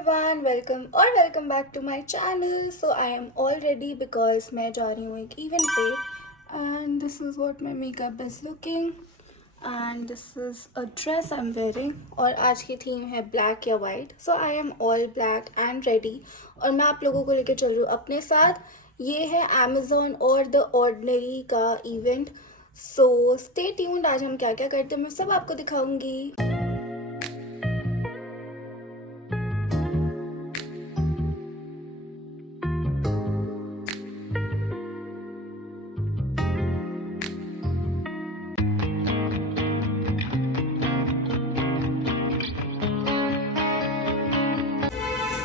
Everyone, welcome back to my channel. So I am all ready because मैं जा रही हूँ एक इवेंट पे and this is what my makeup is looking and this is a dress I am wearing. और आज की theme है ब्लैक या white, so I am all black and ready. और मैं आप लोगों को लेकर चल रही हूँ अपने साथ। ये है अमेज़ॉन और द ऑर्डिनरी का इवेंट, सो स्टे ट्यून्ड। आज हम क्या क्या करते हैं मैं सब आपको दिखाऊंगी।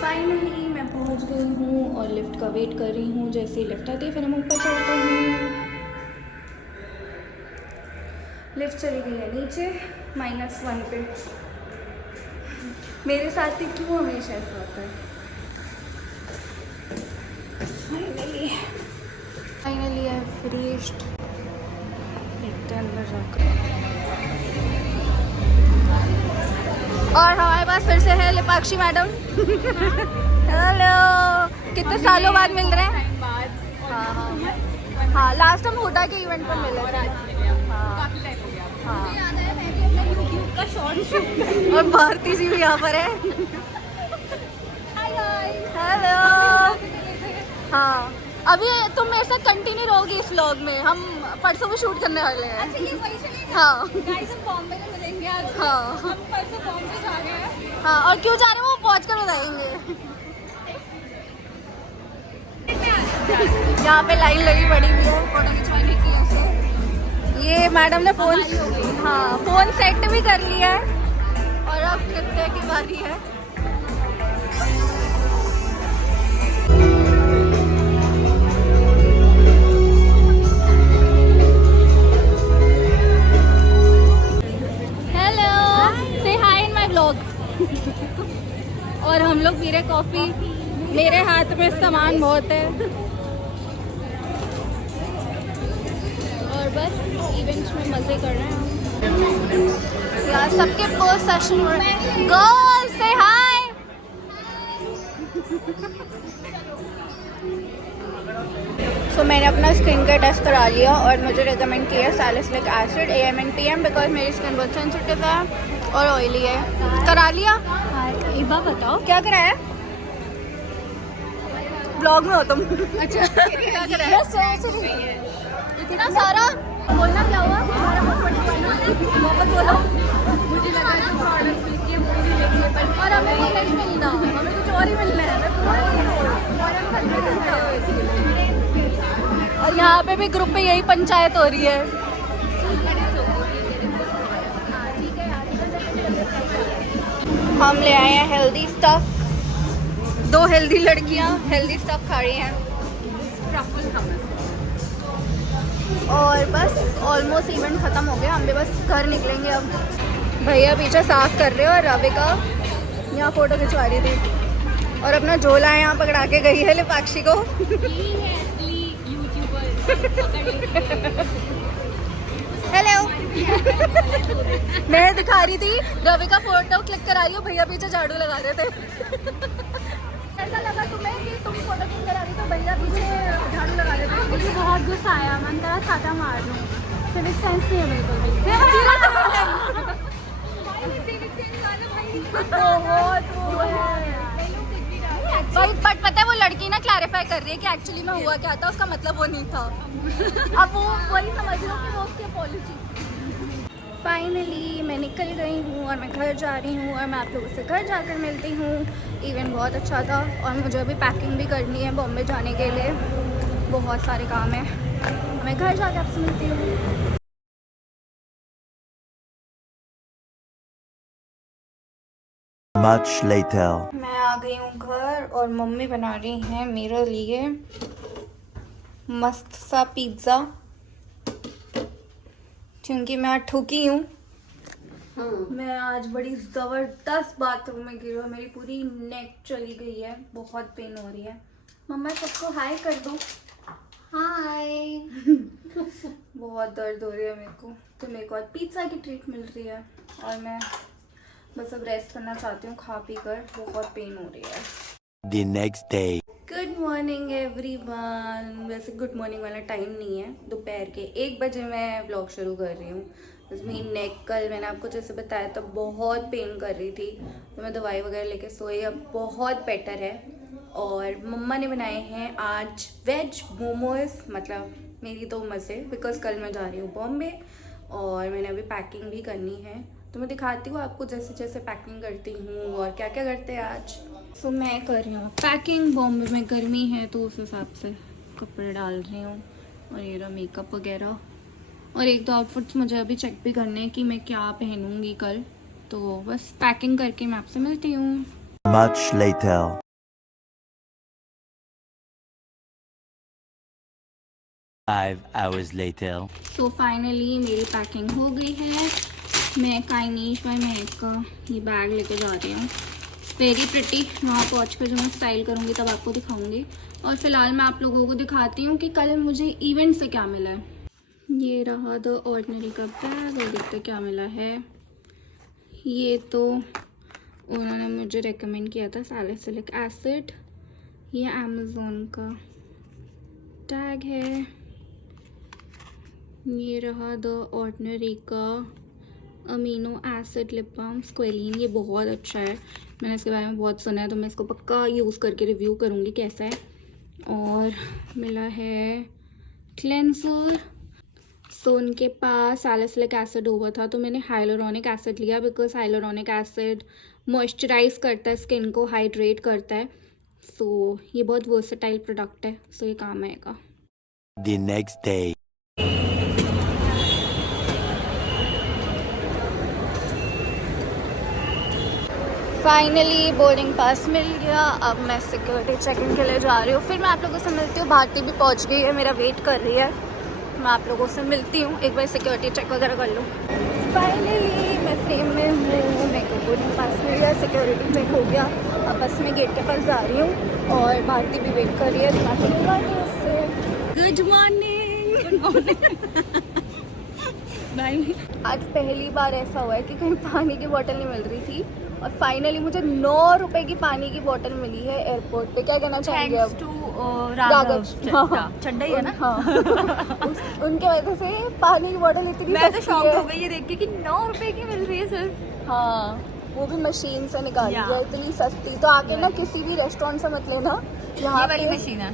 फाइनली मैं पहुंच गई हूँ और लिफ्ट का वेट कर रही हूँ। जैसे ही लिफ्ट आती है फिर हम ऊपर चढ़ते हैं। लिफ्ट चली गई है नीचे -1 पे। मेरे साथ ही क्यों हमेशा ऐसा होता है। Finally I finished. देखते हैं अंदर जाकर। और हमारे पास फिर से है लिपाक्षी मैडम। हेलो, कितने सालों बाद मिल रहे हैं। हाँ, लास्ट हम हुडा के इवेंट पर मिले थे। हाँ, और भारती जी भी यहाँ पर है। हेलो। हाँ, अभी तुम मेरे साथ कंटिन्यू रहोगी इस व्लॉग में। हम परसों भी शूट करने वाले हैं। हाँ बॉम्बे में मिलेंगे आज। हाँ हम परसों बॉम्बे जा रहे हैं। हाँ, और क्यों जा रहे हैं वो पहुँच कर बताएंगे। यहाँ पे लाइन लगी पड़ी हुई है फोटो खिंचवाने की ऐसे। ये मैडम ने फोन सेट भी कर लिया है और अब कितने की बारी है। हेलो, से हाय इन माय ब्लॉग। और हम लोग पी रहे कॉफी। मेरे हाथ में सामान बहुत है और बस इवेंट्स में मजे कर रहे हैं यार। सबके पोस्ट सेशन हो रहे हैं। गर्ल्स से हाय। सो मैंने अपना स्किन केयर टेस्ट करा लिया और मुझे रिकमेंड किया salicylic acid AM and PM because मेरी स्किन बहुत सेंसिटिव है और ऑयली है। करा लिया। एक बार बताओ क्या कराया। ब्लॉग में हो तुम। अच्छा क्या कराया। इतना सारा बोलना क्या हुआ। वापस बोलो। मुझे लगा कि प्रोडक्ट लेके मुझे लेके पर और हमें वो नहीं मिलना, हमें कुछ और ही मिलना है। और यहाँ पे भी ग्रुप पे यही पंचायत हो रही है। हम ले आए हैं हेल्दी स्टफ। 2 हेल्दी लड़कियाँ हेल्दी स्टफ खा रही हैं। और बस ऑलमोस्ट इवेंट ख़त्म हो गया। हम भी बस घर निकलेंगे अब। भैया पीछे साफ कर रहे हो और रविका यहाँ फ़ोटो खिंचवा रही थी और अपना झोला यहाँ पकड़ा के गई है लिपाक्षी को। हेलो। मैं दिखा रही थी रविका फोटो क्लिक करा रही हूँ, भैया पीछे झाड़ू लगा रहे थे। ऐसा लगा तुम्हें कि तुम फोटो क्लिक करा रही तो भैया पीछे झाड़ू लगा रहे थे। मुझे बहुत गुस्सा आया, मन करा छाता मार दूं। सिविक सेंस नहीं है बिल्कुल भी। भाई बट पता है वो लड़की ना क्लैरिफाई कर रही है कि एक्चुअली में हुआ क्या था, उसका मतलब वो नहीं था। अब वो वही समझ लो कि वो उसकी अपॉलॉजी। फाइनली मैं निकल गई हूँ और मैं घर जा रही हूँ और मैं आप लोगों से घर जाकर मिलती हूँ। इवेंट बहुत अच्छा था और मुझे अभी पैकिंग भी करनी है बॉम्बे जाने के लिए। बहुत सारे काम हैं। मैं घर जाकर आपसे मिलती हूँ। Much later. मैं आ गई हूँ घर और मम्मी बना रही हैं मेरे लिए मस्त सा पिज़्ज़ा क्योंकि मैं ठुकी हूँ। मैं आज बड़ी ज़बरदस्त बाथरूम में गिरी हूँ। मेरी पूरी नेक चली गई है, बहुत पेन हो रही है। मम्मा सबको हाय कर दो। हाय। बहुत दर्द हो रही है मेरे को, तो मेरे को आज पिज़्ज़ा की ट्रीट मिल रही है और मैं बस अब रेस्ट करना चाहती हूँ खा पी कर, बहुत पेन हो रही है। The next day. Good morning everyone. वैसे गुड मॉर्निंग वाला टाइम नहीं है, दोपहर के 1 बजे मैं व्लॉग शुरू कर रही हूँ। बस मेरी नेक, कल मैंने आपको जैसे बताया तो बहुत पेन कर रही थी, तो मैं दवाई वगैरह लेके सोई, अब बहुत बेटर है। और मम्मा ने बनाए हैं आज वेज मोमोज, मतलब मेरी तो मज़े, बिकॉज कल मैं जा रही हूँ बॉम्बे और मैंने अभी पैकिंग भी करनी है, तो मैं दिखाती हूँ आपको जैसे जैसे पैकिंग करती हूँ और क्या क्या करते हैं आज। तो मैं कर रही हूँ पैकिंग, बॉम्बे में गर्मी है तो उस हिसाब से कपड़े डाल रही हूँ, और ये रहा मेकअप वगैरह, और एक दो आउटफिट्स मुझे अभी चेक भी करने हैं कि मैं क्या पहनूंगी कल। तो बस पैकिंग करके मैं आपसे मिलती हूँ। Much later. 5 hours later. तो फाइनली मेरी पैकिंग हो गई है। मैं काइनिश बाय महक का ये बैग लेके जा रही हूँ, वेरी प्रिटी। वहाँ पहुँच कर जो मैं स्टाइल करूँगी तब आपको दिखाऊँगी, और फिलहाल मैं आप लोगों को दिखाती हूँ कि कल मुझे इवेंट से क्या मिला है। ये रहा द ऑर्डिनरी का बैग, और देखते क्या मिला है। ये तो उन्होंने मुझे रेकमेंड किया था, सैलिसिलिक एसिड। ये अमेज़ोन का टैग है। ये रहा द ऑर्डिनरी का amino acid lip balm squalane, ये बहुत अच्छा है, मैंने इसके बारे में बहुत सुना है, तो मैं इसको पक्का यूज़ करके रिव्यू करूँगी कैसा है। और मिला है क्लेंसर। सो उनके पास सैलिसिलिक एसिड हुआ था तो मैंने हाइलोरोनिक एसिड लिया, बिकॉज हाइलोरोनिक एसिड मॉइस्चराइज करता है, स्किन को हाइड्रेट करता है। सो ये बहुत वर्सेटाइल प्रोडक्ट है, सो ये काम आएगा। The next day. Finally boarding pass मिल गया। अब मैं सिक्योरिटी चेकिंग के लिए जा रही हूँ, फिर मैं आप लोगों से मिलती हूँ। भारती भी पहुँच गई है, मेरा वेट कर रही है, मैं आप लोगों से मिलती हूँ। एक बार सिक्योरिटी चेक वगैरह कर लूँ। फाइनली मैं फ्रेम में हूँ, मेरे को बोर्डिंग पास मिल गया, सिक्योरिटी चेक हो गया। अब बस मैं गेट के पास जा रही हूँ और भारती भी वेट कर रही है, तो मैं मिलूँगा उससे। Good morning. Good morning. आज पहली बार ऐसा हुआ है कि कहीं पानी की बोतल नहीं मिल रही थी, और फाइनली मुझे 9 रुपए की पानी की बोतल मिली है एयरपोर्ट पे। क्या कहना चाहेंगे अब? चड्डा ही है ना। हाँ। उनके वजह से पानी की बोतल इतनी मैं तो सस्ती शॉक है। हो गई ये देख के कि 9 रुपए की मिल रही है सिर्फ। हाँ, वो भी मशीन से निकाली है, इतनी सस्ती। तो आके ना किसी भी रेस्टोरेंट से मत लेना, यहाँ वाली पे मशीन है।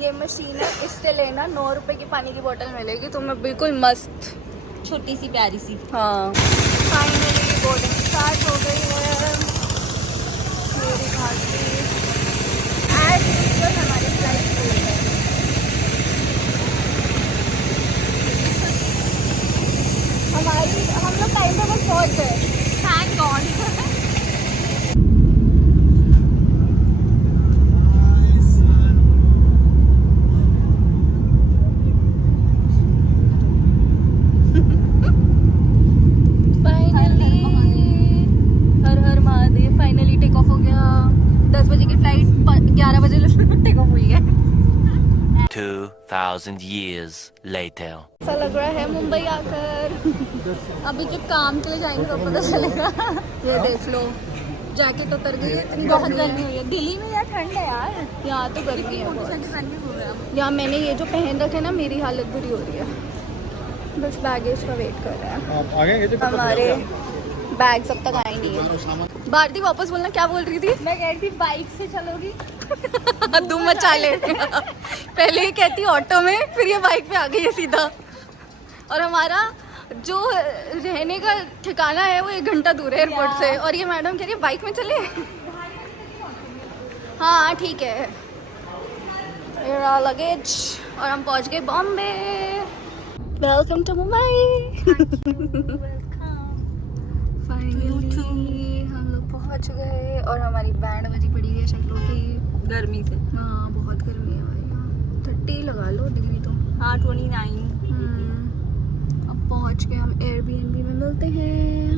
ये मशीन है, इससे लेना 9 रुपए की पानी की बोतल मिलेगी तुम्हें, बिल्कुल मस्त, छोटी सी प्यारी सी। हाँ। फाइनली बोर्डिंग स्टार्ट हो गई है। मेरी भारती एज यूजुअल हमारी फ्लाइट हुई है। हम लोग टाइम पे बस पहुँच गए, थैंक गॉड। टेक ऑफ हो गया। 10 बजे की फ्लाइट 11 बजे टेक ऑफ हुई है। 2000 years later. ऐसा लग रहा है मुंबई आकर। अभी जब काम के लिए जाएंगे तो पता चलेगा। ये देख लो, जैकेट उतर गई है, इतनी बहुत गर्मी हुई है। दिल्ली में यार ठंड है यार, यहाँ तो गर्मी है बहुत। हो गया। यहाँ मैंने ये जो पहन रखे ना, मेरी हालत बुरी हो रही है। बस बैगेज का वेट कर रहे हैं। हमारे बैग्स अब तक आए नहीं है। भारती वापस बोलना, क्या बोल रही थी? मैं कह रही थी बाइक से चलोगी। धूम मचा ले। पहले ये कहती ऑटो में, फिर ये बाइक पे आ गई है सीधा। और हमारा जो रहने का ठिकाना है वो 1 घंटा दूर है एयरपोर्ट से, और ये मैडम कह रही है बाइक में चले। हाँ ठीक है। मेरा लगेज, और हम पहुंच गए Bombay. Welcome to Mumbai. Finally हम लोग पहुंच गए, और हमारी बैंड बजी पड़ी हुई है शक्लों की गर्मी से। हाँ बहुत गर्मी है भाई, यहाँ 30 लगा लो डिग्री तो। हाँ 29। अब पहुंच गए, हम एयरबीएनबी में मिलते हैं।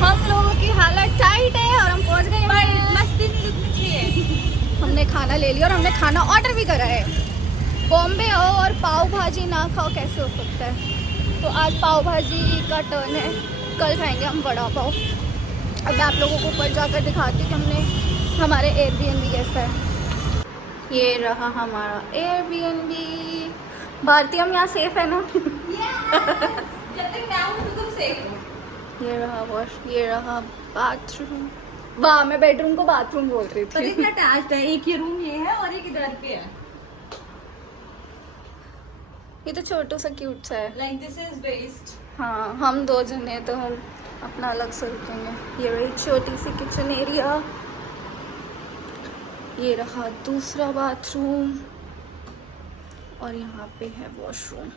हम लोगों की हालत टाइट है और हम पहुंच गए हैं। मस्ती नहीं रुकनी चाहिए। हमने खाना ले लिया और हमने खाना ऑर्डर भी करा है। बॉम्बे आओ और पाव भाजी ना खाओ, कैसे हो सकता है। तो आज पाव भाजी का टर्न है, कल खाएंगे हम वड़ा पाव। अब मैं आप लोगों को ऊपर जाकर दिखाती हूँ कि हमने हमारे एयरबीएनबी कैसा है। ये रहा हमारा एयरबीएनबी। भारती, हम यहाँ सेफ है ना? जब तक मैं आऊँ तो तुम सेफ हो। ये रहा वॉश, ये रहा बाथरूम। वाह, मैं बेडरूम को बाथरूम बोल रही पर थी। इतना अटैच्ड है, एक ये रूम ये है और एक इधर पे है। ये तो छोटू सा क्यूट सा है। Like this is waste. हाँ, हम 2 जने तो हम अपना अलग से रुकेंगे। ये रही छोटी सी किचन एरिया। ये रहा दूसरा बाथरूम और यहाँ पे है वॉशरूम।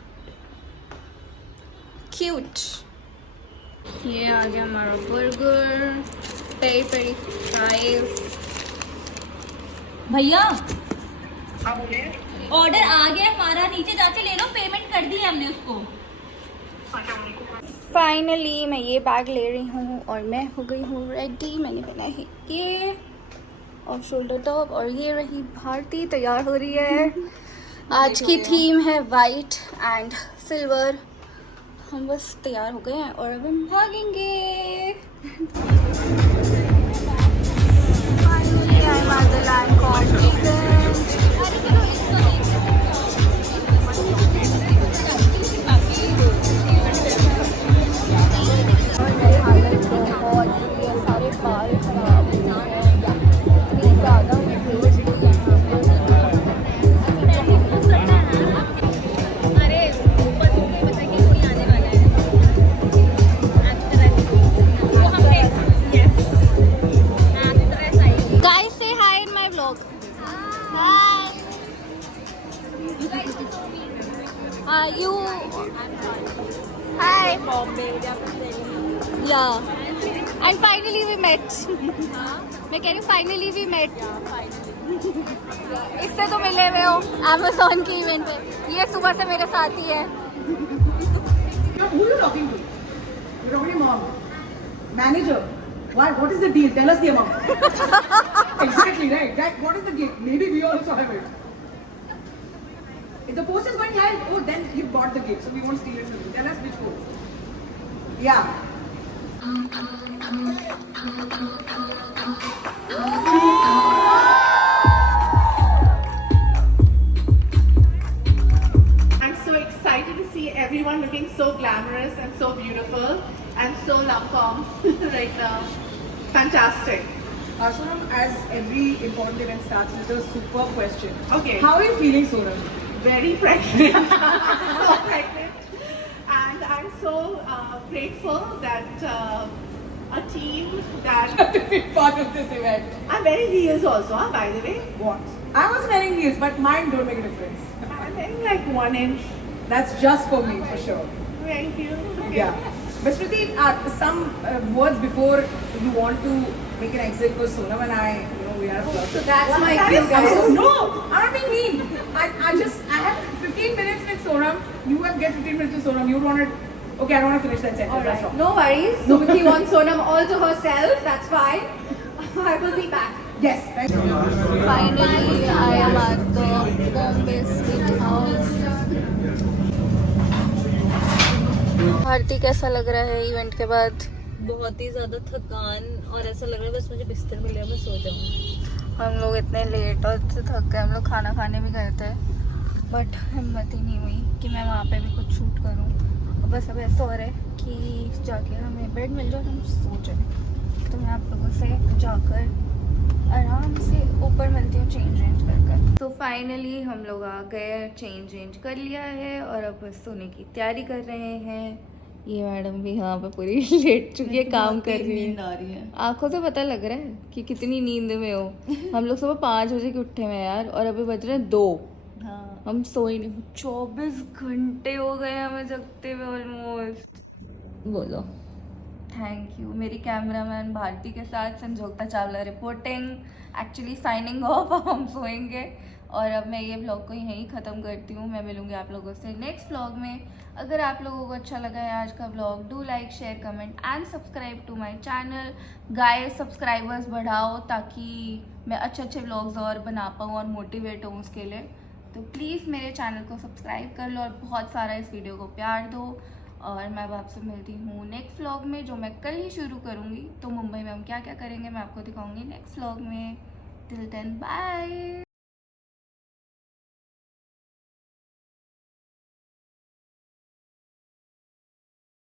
क्यूट। ये आ गया हमारा बर्गर, पेरी पेरी फ्राइज। भैया ऑर्डर आ गया हमारा, नीचे जाके ले लो, पेमेंट कर दी है हमने उसको। फाइनली मैं ये बैग ले रही हूँ और मैं हो गई हूँ रेडी। मैंने पहना है ये और शोल्डर टॉप, और ये रही भारती तैयार हो रही है। आज की थीम है वाइट एंड सिल्वर। हम बस तैयार हो गए हैं और अब हम भागेंगे। Finally I am at the land completed. सारे बाल खराब हो गए हैं, इतनी ज़्यादा Guys, say hi in my vlog. Hi. You. Hi. Yeah. And finally we met. मैं कह रही हूँ finally we met. इससे तो मिले हुए हो Amazon की इवेंट पे। ये सुबह से मेरे साथ ही है। Who are you talking to? You're talking to mom. Manager. Why? What is the deal? Tell us the amount. Exactly, right. That, what is the deal? Maybe we also have it. If the post is going live, oh, then you bought the gift, so we won't steal it from you. Tell us which post. Yeah. I'm so excited to see everyone looking so glamorous and so beautiful and so love-bomb right now. Fantastic. Sonam, as every important event starts with a super question. Okay. How are you feeling, Sonam? Very pregnant. So pregnant. And I'm so grateful that a team that... To be part of this event. I'm wearing heels also, by the way. What? I was wearing heels, but mine don't make a difference. I'm wearing like 1 inch. That's just for me, for sure. Thank you. Okay. Yeah. But Shruti, some words before you want to make an exit for Sonam and I, we are close. So that's my That cue, is guys. so, no, I'm not being mean. I have 15 minutes with Sonam. You have get 15 minutes with Sonam. You want to, okay, I don't want to finish that sentence. All That's right. wrong. No worries. Subhati wants Sonam all to herself. That's fine. I will be back. Yes, thank you. Finally, I am at the Bombay Sweet House. Bharti, कैसा लग रहा है event के बाद? बहुत ही ज्यादा थकान और ऐसा लग रहा है बस मुझे बिस्तर मिले मैं सो जाऊँ। हम लोग इतने लेट और थक गए। हम लोग खाना खाने भी गए थे, बट हिम्मत ही नहीं हुई कि मैं वहाँ पे भी कुछ शूट करूँ। और बस अब ऐसा हो रहा है कि जाके हमें बेड मिल जाए, हम सो जाए। तो मैं आप लोगों से जाकर आराम से ऊपर मिलती हूँ चेंज कर। तो फाइनली हम लोग आ गए, चेंज कर लिया है और अब बस सोने की तैयारी कर रहे हैं। ये मैडम भी यहाँ पे पूरी लेट चुकी है, काम कर रही है। आ रही है। आंखों से पता लग रहा है कि कितनी नींद में हो। हम लोग सुबह 5 बजे के उठे हुए हैं यार, और अभी बज रहे हैं 2। हाँ। हम सोए नहीं। 24 घंटे हो गए हमें जगते हुए ऑलमोस्ट। बोलो। Thank you. मेरी कैमरामैन भारती के साथ Sanjukta Chawla reporting, actually signing off. हम सोएंगे और अब मैं ये व्लॉग को यहीं ख़त्म करती हूँ। मैं मिलूँगी आप लोगों से नेक्स्ट व्लॉग में। अगर आप लोगों को अच्छा लगा है आज का vlog, do like, share, comment and subscribe to my channel. Guys, subscribers बढ़ाओ ताकि मैं अच्छे व्लॉग्स और बना पाऊँ और मोटिवेट हूँ उसके लिए। तो प्लीज़ मेरे चैनल को सब्सक्राइब कर लो और बहुत सारा इस वीडियो को प्यार दो। और मैं अब आपसे मिलती हूँ नेक्स्ट व्लॉग में, जो मैं कल ही शुरू करूँगी। तो मुंबई में हम क्या क्या करेंगे मैं आपको दिखाऊँगी नेक्स्ट व्लॉग में। Till then bye.